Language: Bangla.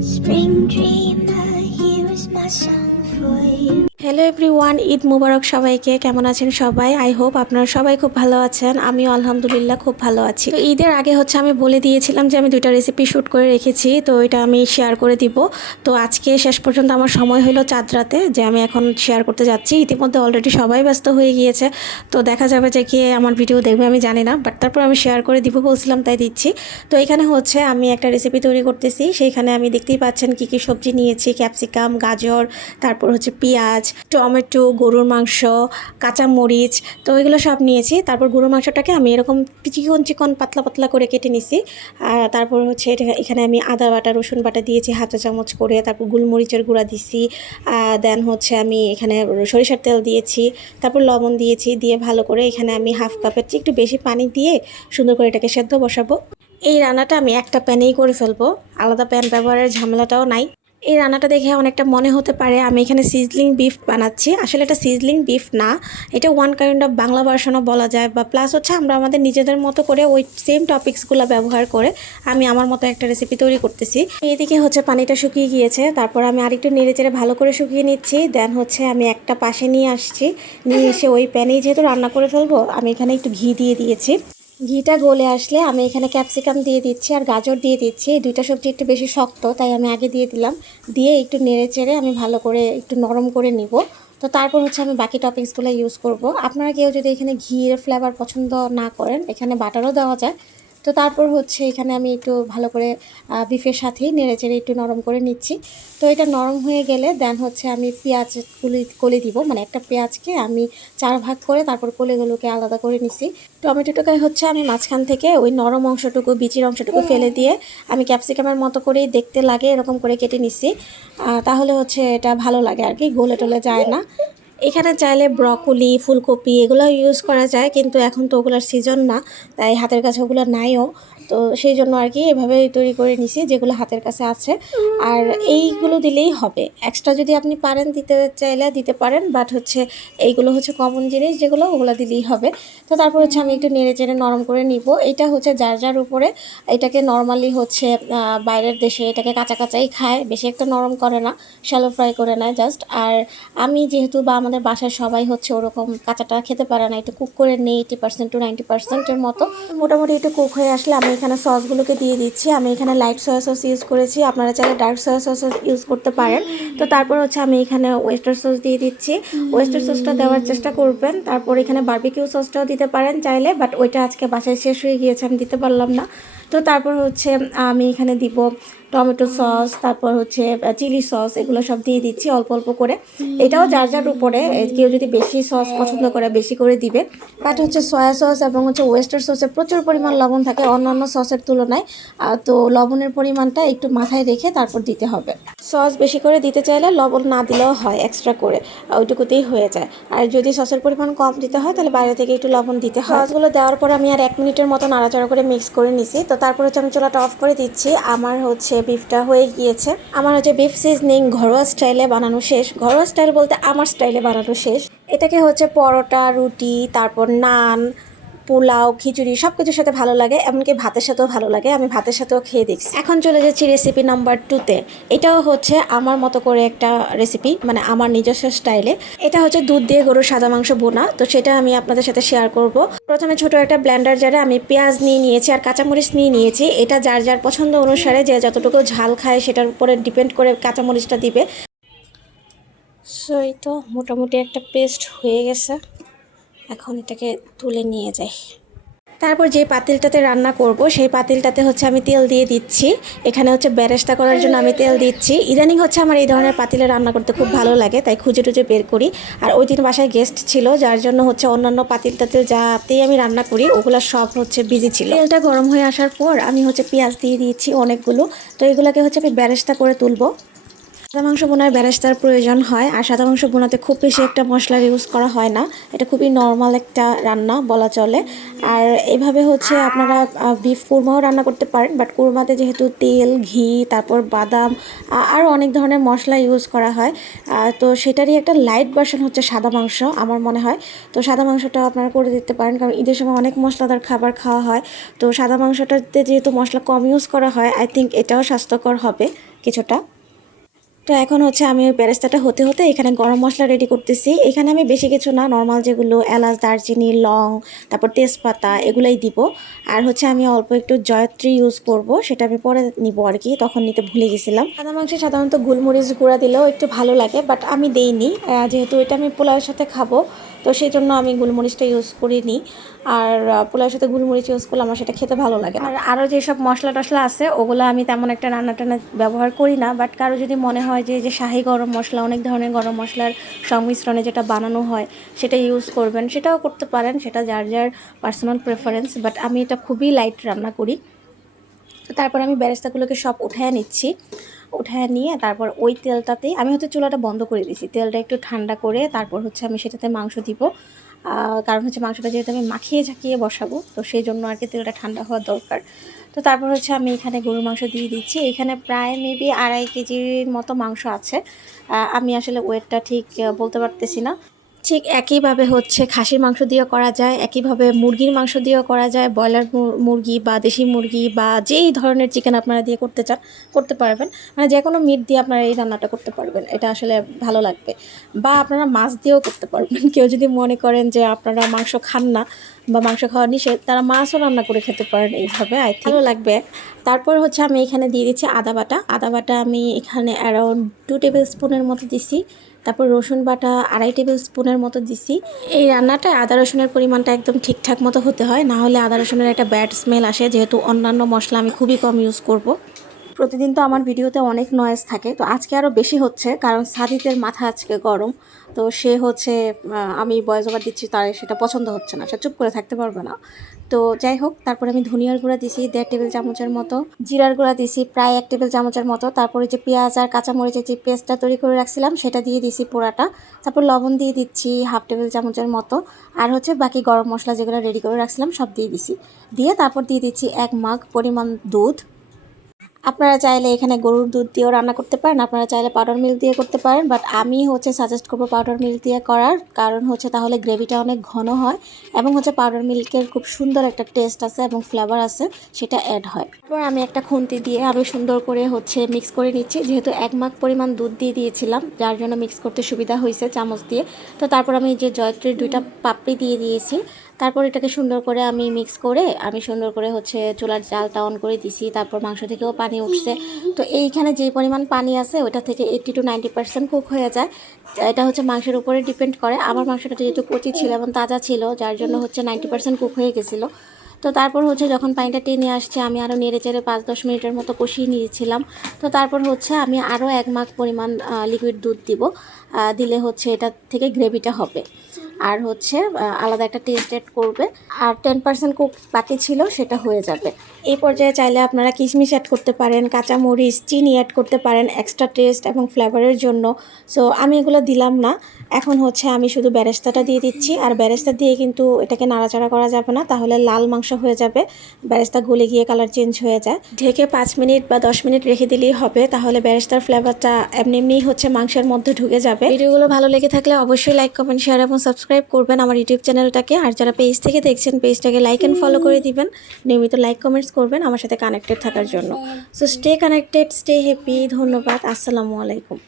Spring dreamer, hello everyone Eid মুবারক সবাইকে। কেমন আছেন সবাই? আই হোপ আপনারা সবাই খুব ভালো আছেন। আমিও আলহামদুলিল্লাহ খুব ভালো আছি। তো ঈদের আগে হচ্ছে আমি বলে দিয়েছিলাম যে আমি দুইটা রেসিপি শ্যুট করে রেখেছি। তো এটা আমি শেয়ার করে দিব। তো আজকে শেষ পর্যন্ত আমার সময় হলো চাঁদ রাতে যে আমি এখন শেয়ার করতে যাচ্ছি। ইতিমধ্যে অলরেডি সবাই ব্যস্ত হয়ে গিয়েছে। তো দেখা যাবে যে কে আমার ভিডিও দেখবে, আমি জানি না। বাট তারপর আমি শেয়ার করে দিব, বলছিলাম তাই দিচ্ছি। তো এখানে হচ্ছে আমি একটা রেসিপি তৈরি করতেছি। সেইখানে আমি দেখতেই পাচ্ছেন কি কি সবজি নিয়েছি। ক্যাপসিকাম গাজর, তারপর হচ্ছে পেঁয়াজ, টমেটো, গরুর মাংস, কাঁচামরিচ, তো এগুলো সব নিয়েছি। তারপর গরুর মাংসটাকে আমি এরকম চিকন চিকন পাতলা পাতলা করে কেটে নিছি। আর তারপর হচ্ছে এখানে আমি আদা বাটা, রসুন বাটা দিয়েছি হাতে চামচ করে। তারপর গোলমরিচের গুঁড়া দিছি। দেন হচ্ছে আমি এখানে সরিষার তেল দিয়েছি। তারপর লবণ দিয়েছি, দিয়ে ভালো করে এখানে আমি হাফ কাপের চেয়ে একটু বেশি পানি দিয়ে সুন্দর করে এটাকে সেদ্ধ বসাবো। এই রান্নাটা আমি একটা প্যানেই করে ফেলব। আলাদা প্যান ব্যবহারের ঝামেলাটাও নাই। এই রান্নাটা দেখে অনেকটা মনে হতে পারে আমি এখানে সিজলিং বিফ বানাচ্ছি। আসলে এটা সিজলিং বিফ না, এটা ওয়ান কাইন্ড অফ বাংলা ভার্সনও বলা যায় বা প্লাস হচ্ছে আমরা আমাদের নিজেদের মতো করে ওই সেম টপিকসগুলো ব্যবহার করে আমি আমার মতো একটা রেসিপি তৈরি করতেছি। এদিকে হচ্ছে পানিটা শুকিয়ে গিয়েছে, তারপর আমি আরেকটু নেড়ে চেড়ে ভালো করে শুকিয়ে নিচ্ছি দেন হচ্ছে আমি একটা পাশে নিয়ে আসছি, নিয়ে এসে ওই প্যানেই যেহেতু রান্না করে ফেলব, আমি এখানে একটু ঘি দিয়ে দিয়েছি। ঘিটা গলে আসলে আমি এখানে ক্যাপসিকাম দিয়ে দিচ্ছি আর গাজর দিয়ে দিচ্ছি। এই দুইটা সবজি একটু বেশি শক্ত, তাই আমি আগে দিয়ে দিলাম। দিয়ে একটু নেড়ে চেড়ে আমি ভালো করে একটু নরম করে নিব। তো তারপর হচ্ছে আমি বাকি টপিংসগুলো ইউজ করব। আপনারা কেউ যদি এখানে ঘিয়ের ফ্লেভার পছন্দ না করেন, এখানে বাটারও দেওয়া যায়। তো তারপর হচ্ছে এখানে আমি একটু ভালো করে বিফের সাথেই নেড়ে চেড়ে একটু নরম করে নিচ্ছি। তো এটা নরম হয়ে গেলে দেন হচ্ছে আমি পেঁয়াজ কলি, কলে দিব। মানে একটা পেঁয়াজকে আমি চার ভাগ করে তারপর কলেগুলোকে আলাদা করে নিছি টমেটোটাকে হচ্ছে আমি মাঝখান থেকে ওই নরম অংশটুকু, বিচির অংশটুকু ফেলে দিয়ে আমি ক্যাপসিকামের মতো করেই দেখতে লাগে, এরকম করে কেটে নিছি তাহলে হচ্ছে এটা ভালো লাগে আর কি গোলে টলে যায় না। এখানে চাইলে ব্রকলি, ফুলকপি এগুলো ইউজ করা যায়, কিন্তু এখন তো ওগুলোর সিজন না, তাই হাতের কাছে ওগুলো নাইও। তো সেই জন্য আর কি এভাবে তৈরি করে নিছি, যেগুলো হাতের কাছে আছে। আর এইগুলো দিলেই হবে। এক্সট্রা যদি আপনি পারেন দিতে চাইলে দিতে পারেন বাট হচ্ছে এইগুলো হচ্ছে কমন জিনিস যেগুলো, ওগুলো দিলেই হবে। তো তারপর হচ্ছে আমি একটু নেড়ে চেড়ে নরম করে নিব। এটা হচ্ছে যার যার উপরে, এটাকে নর্মালি হচ্ছে বাইরের দেশে এটাকে কাঁচা কাঁচাই খায়, বেশি একটা নরম করে না শ্যালো ফ্রাই করে নেয় জাস্ট আর আমি যেহেতু বা আমাদের বাসায় সবাই হচ্ছে ওরকম কাঁচাটা খেতে পারে না। একটু কুক করে নেই এইটি পার্সেন্ট টু নাইনটি পার্সেন্টের মতো। মোটামুটি একটু কুক হয়ে আসলে আমি এখানে সসগুলোকে দিয়ে দিচ্ছি। আমি এখানে লাইট সয়া সস ইউজ করেছি। আপনারা চাইলে ডার্ক সয়া সস ইউজ করতে পারেন। তো তারপর হচ্ছে আমি এখানে ওয়েস্টার সস দিয়ে দিচ্ছি। ওয়েস্টার সসটা দেওয়ার চেষ্টা করবেন। তারপর এখানে বার্বিকিউ সসটাও দিতে পারেন চাইলে বাট ওইটা আজকে বাসায় শেষ হয়ে গিয়েছে, আমি দিতে পারলাম না। তো তারপর হচ্ছে, আমি এখানে দিব টমেটো সস, তারপর হচ্ছে চিলি সস, এগুলো সব দিয়ে দিচ্ছি অল্প অল্প করে। এটাও যার যার উপরে কেউ যদি বেশি সস পছন্দ করে বেশি করে দিবে। বাট হচ্ছে সয়া সস এবং হচ্ছে ওয়েস্টার সসে প্রচুর পরিমাণ লবণ থাকে অন্যান্য সসের তুলনায়। তো লবণের পরিমাণটা একটু মাথায় রেখে তারপর দিতে হবে। সস বেশি করে দিতে চাইলে লবণ না দিলেও হয় এক্সট্রা করে ওইটুকুতেই হয়ে যায়। আর যদি সসের পরিমাণ কম দিতে হয়, তাহলে বাইরে থেকে একটু লবণ দিতে হয়। সসগুলো দেওয়ার পর আমি আর এক মিনিটের মতো নাড়াচাড়া করে মিক্স করে নিছি। তো তারপর হচ্ছে আমি চুলাটা অফ করে দিচ্ছি। আমার হচ্ছে বিফটা হয়ে গিয়েছে। আমার হচ্ছে বিফ সিজনিং ঘরোয়া স্টাইলে বানানো শেষ। ঘরোয়া স্টাইল বলতে আমার স্টাইলে বানানো শেষ। এটাকে হচ্ছে পরোটা, রুটি, তারপর নান পোলাও, খিচুড়ি সব কিছুর সাথে ভালো লাগে, এমনকি ভাতের সাথেও ভালো লাগে, আমি ভাতের সাথেও খেয়ে দেখছি। এখন চলে যাচ্ছি রেসিপি নাম্বার টুতে এটাও হচ্ছে আমার মতো করে একটা রেসিপি মানে আমার নিজস্ব স্টাইলে এটা হচ্ছে দুধ দিয়ে গরুর সাদা মাংস বোনা তো সেটা আমি আপনাদের সাথে শেয়ার করব। প্রথমে ছোট একটা ব্ল্যান্ডার জারে আমি পেঁয়াজ নিয়ে নিয়েছি আর কাঁচামরিচ নিয়ে নিয়েছি। এটা যার যার পছন্দ অনুসারে যে যতটুকু ঝাল খায় সেটার উপরে ডিপেন্ড করে কাঁচামরিচটা দিবে। সো এই তো মোটামুটি একটা পেস্ট হয়ে গেছে। এখন এটাকে তুলে নিয়ে যাই। তারপর যে পাতিলটাতে রান্না করব, সেই পাতিলটাতে হচ্ছে আমি তেল দিয়ে দিচ্ছি। এখানে হচ্ছে ব্যারেস্তা করার জন্য আমি তেল দিচ্ছি। ইদানিং হচ্ছে আমার এই ধরনের পাতিলে রান্না করতে খুব ভালো লাগে, তাই খুঁজে টুজে বের করি। আর ওই দিন বাসায় গেস্ট ছিল, যার জন্য হচ্ছে অন্যান্য পাতিল টাতিল যাতেই আমি রান্না করি, ওগুলো সব হচ্ছে বিজি ছিল। তেলটা গরম হয়ে আসার পর আমি হচ্ছে পেঁয়াজ দিয়ে দিয়েছি অনেকগুলো। তো এগুলোকে হচ্ছে আমি ব্যারেস্তা করে তুলবো। সাদা মাংস বোনার বেরেস্তার প্রয়োজন হয়, আর সাদা মাংস বোনাতে খুব বেশি একটা মশলার ইউজ করা হয় না। এটা খুবই নর্মাল একটা রান্না বলা চলে। আর এভাবে হচ্ছে আপনারা বিফ কুরমাও রান্না করতে পারেন বাট কুরমাতে যেহেতু তেল, ঘি, তারপর বাদাম আরও অনেক ধরনের মশলা ইউজ করা হয়। তো সেটারই একটা লাইট ভার্সন হচ্ছে সাদা মাংস, আমার মনে হয়। তো সাদা মাংসটা আপনারা করে দিতে পারেন, কারণ ঈদের সময় অনেক মশলাদার খাবার খাওয়া হয়। তো সাদা মাংসটাতে যেহেতু মশলা কম ইউজ করা হয় আই থিঙ্ক এটাও স্বাস্থ্যকর হবে কিছুটা। তো এখন হচ্ছে আমি প্যারেস্তাটা হতে হতে এখানে গরম মশলা রেডি করতেছি। এখানে আমি বেশি কিছু না নর্মাল যেগুলো এলাচ, দারচিনি, লং, তারপর তেজপাতা এগুলাই দিব। আর হচ্ছে আমি অল্প একটু জয়ত্রী ইউজ করব, সেটা আমি পরে নিব আর কি, তখন নিতে ভুলে গেছিলাম। সাদা মাংসে সাধারণত গোলমরিচ গুঁড়া দিলেও একটু ভালো লাগে বাট আমি দেইনি। যেহেতু এটা আমি পোলাওয়ের সাথে খাব তো সেই জন্য আমি গোলমরিচটা ইউজ করিনি। আর পোলাওয়ের সাথে গোলমরিচ ইউজ করলে আমার সেটা খেতে ভালো লাগে আর আরও যেসব মশলা টশলা আছে, ওগুলো আমি তেমন একটা রান্না টান্না ব্যবহার করি না। বাট কারও যদি মনে হয় যে যে শাহি গরম মশলা, অনেক ধরনের গরম মশলার সংমিশ্রণে যেটা বানানো হয়, সেটা ইউজ করবেন, সেটাও করতে পারেন। সেটা যার যার পার্সোনাল প্রেফারেন্স বাট আমি এটা খুবই লাইট রান্না করি। তো তারপর আমি ব্যারেস্তাগুলোকে সব উঠায় নিচ্ছি। উঠায় নিয়ে তারপর ওই তেলটাতে আমি হচ্ছে চুলাটা বন্ধ করে দিছি। তেলটা একটু ঠান্ডা করে তারপর হচ্ছে আমি সেটাতে মাংস দিব। কারণ হচ্ছে মাংসটা যেহেতু আমি মাখিয়ে ঝাঁকিয়ে বসাবো, তো সেই জন্য আর কি তেলটা ঠান্ডা হওয়া দরকার। তো তারপর হচ্ছে আমি এখানে গরুর মাংস দিয়ে দিচ্ছি। এখানে প্রায় মেবি আড়াই কেজির মতো মাংস আছে। আমি আসলে ওয়েটটা ঠিক বলতে পারতেছি না। ঠিক একইভাবে হচ্ছে খাসির মাংস দিয়েও করা যায় একইভাবে মুরগির মাংস দিয়েও করা যায় ব্রয়লার মুরগি বা দেশি মুরগি বা যেই ধরনের চিকেন আপনারা দিয়ে করতে চান করতে পারবেন। মানে যে কোনো মিট দিয়ে আপনারা এই রান্নাটা করতে পারবেন এটা আসলে ভালো লাগবে। বা আপনারা মাছ দিয়েও করতে পারবেন। কেউ যদি মনে করেন যে আপনারা মাংস খান না বা মাংস খাওয়া নিষেধ তারা মাছও রান্না করে খেতে পারেন এইভাবে আই ভালো লাগবে। তারপর হচ্ছে আমি এখানে দিয়ে দিচ্ছি আদা বাটা। আদা বাটা আমি এখানে অ্যারাউন্ড টু টেবিল স্পুনের মতো দিছি। তারপর রসুন বাটা, আড়াই টেবিল স্পুনের মতো দিছি এই রান্নাটা আদা রসুনের পরিমাণটা একদম ঠিকঠাক মতো হতে হয়, না হলে আদা রসুনের একটা ব্যাড স্মেল আসে, যেহেতু অন্যান্য মশলা আমি খুবই কম ইউজ করব। প্রতিদিন তো আমার ভিডিওতে অনেক নয়েজ থাকে। তো আজকে আরও বেশি হচ্ছে, কারণ সাদিতের মাথা আজকে গরম। তো সে হচ্ছে আমি বয়স ওভার দিচ্ছি, তার সেটা পছন্দ হচ্ছে না। সে চুপ করে থাকতে পারবে না। তো যাই হোক, তারপরে আমি ধনিয়ার গুঁড়া দিছি, দেড় টেবিল চামচের মতো। জিরার গুঁড়া দিছি, প্রায় এক টেবিল চামচের মতো। তারপরে যে পেঁয়াজ আর কাঁচামরিচের যে পেস্টটা তৈরি করে রাখছিলাম, সেটা দিয়ে দিছি পোড়াটা। তারপর লবণ দিয়ে দিচ্ছি হাফ টেবিল চামচের মতো। আর হচ্ছে বাকি গরম মশলা যেগুলো রেডি করে রাখছিলাম, সব দিয়ে দিছি। দিয়ে তারপর দিয়ে দিচ্ছি এক মাগ পরিমাণ দুধ। আপনারা চাইলে এখানে গরুর দুধ দিয়েও রান্না করতে পারেন, আপনারা চাইলে পাউডার মিল্ক দিয়ে করতে পারেন বাট আমি হচ্ছে সাজেস্ট করব পাউডার মিল্ক দিয়ে করার, কারণ হচ্ছে তাহলে গ্রেভিটা অনেক ঘন হয় এবং হচ্ছে পাউডার মিল্কের খুব সুন্দর একটা টেস্ট আছে এবং ফ্লেভার আছে, সেটা অ্যাড হয়। তারপর আমি একটা খুন্তি দিয়ে আমি সুন্দর করে হচ্ছে মিক্স করে নিচ্ছি, যেহেতু এক মাগ পরিমাণ দুধ দিয়ে দিয়েছিলাম, যার জন্য মিক্স করতে সুবিধা হয়েছে চামচ দিয়ে। তো তারপর আমি যে জয়ত্রীর দুইটা পাপড়ি দিয়ে দিয়েছি তারপর এটাকে সুন্দর করে আমি মিক্স করে, আমি সুন্দর করে হচ্ছে চুলার জালটা অন করে দিছি, তারপর মাংস থেকেও পানি উঠছে। তো এইখানে যে পরিমাণ পানি আছে ওটা থেকে eighty to ninety percent cook হয়ে যায়। এটা হচ্ছে মাংসের উপরে ডিপেন্ড করে। আমার মাংসটা যেহেতু কচি ছিল এবং তাজা ছিল, যার জন্য হচ্ছে নাইনটি পার্সেন্ট কুক হয়ে গেছিল। তো তারপর হচ্ছে যখন পানিটা টেনে আসছে, আমি আরও নেড়ে চেড়ে পাঁচ দশ মিনিটের মতো কষিয়ে নিয়েছিলাম। তো তারপর হচ্ছে আমি আরও এক মাগ পরিমাণ লিকুইড দুধ দিব দিলে হচ্ছে এটা থেকে গ্রেভিটা হবে। আর হচ্ছে আলাদা একটা টেস্ট এড করবে। আর টেন পার্সেন্ট কুক বাকি ছিল, সেটা হয়ে যাবে। এই পর্যায়ে চাইলে আপনারা কিশমিশ অ্যাড করতে পারেন, কাঁচামরিচ, চিনি অ্যাড করতে পারেন এক্সট্রা টেস্ট এবং ফ্লেভারের জন্য। সো আমি এগুলো দিলাম না। এখন হচ্ছে, আমি শুধু ব্যারেস্তাটা দিয়ে দিচ্ছি। আর ব্যারেস্তা দিয়ে কিন্তু এটাকে নাড়াচাড়া করা যাবে না, তাহলে লাল মাংস হয়ে যাবে। ব্যারেস্তা গলে গিয়ে কালার চেঞ্জ হয়ে যায়। ঢেকে পাঁচ মিনিট বা দশ মিনিট রেখে দিলেই হবে, তাহলে ব্যারেস্তার ফ্লেভারটা এমনি এমনিই হচ্ছে মাংসের মধ্যে ঢুকে যাবে। ভিডিওগুলো ভালো লেগে থাকলে অবশ্যই লাইক কমেন্ট শেয়ার এবং সাবস্ক্রাইব করবেন আমার ইউটিউব চ্যানেলটাকে। আর যারা পেজ থেকে দেখছেন পেজটাকে লাইক অ্যান্ড ফলো করে দিবেন। নিয়মিত লাইক কমেন্টস করবেন আমার সাথে কানেক্টেড থাকার জন্য। So stay connected stay happy ধন্যবাদ। আসসালামু আলাইকুম।